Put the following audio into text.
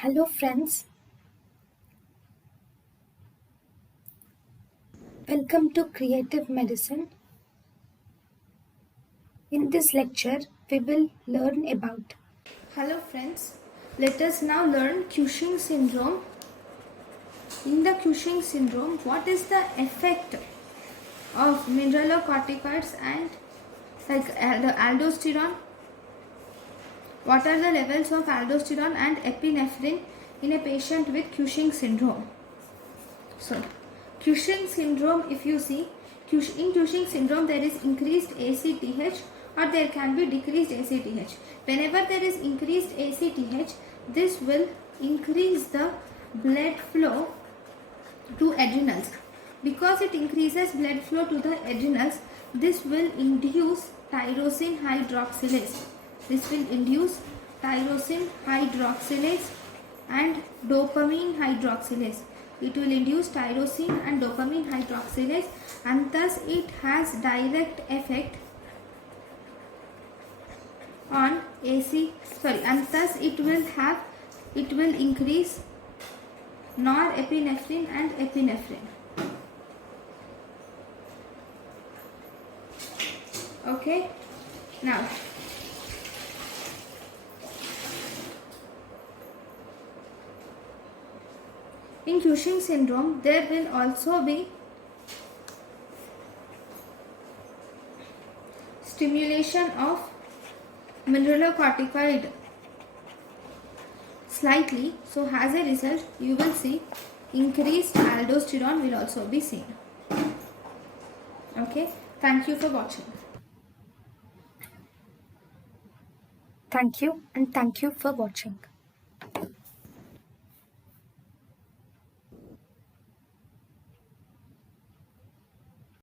Hello friends, welcome to Creative Medicine. In this lecture, we will learn about. Hello friends, let us now learn Cushing syndrome. In the Cushing syndrome, what is the effect of mineralocorticoids and the aldosterone? What are the levels of aldosterone and epinephrine in a patient with Cushing syndrome? So, Cushing syndrome, if you see, in Cushing syndrome there is increased ACTH or there can be decreased ACTH. Whenever there is increased ACTH, this will increase the blood flow to adrenals. Because it increases blood flow to the adrenals, this will induce tyrosine hydroxylase. This will induce tyrosine hydroxylase and dopamine hydroxylase. It will induce tyrosine and dopamine hydroxylase, and thus it has direct effect on and thus it will increase norepinephrine and epinephrine. Okay, now in Cushing syndrome there will also be stimulation of mineralocorticoid slightly, so as a result you will see increased aldosterone will also be seen. Okay, thank you for watching. Thank you and thank you for watching.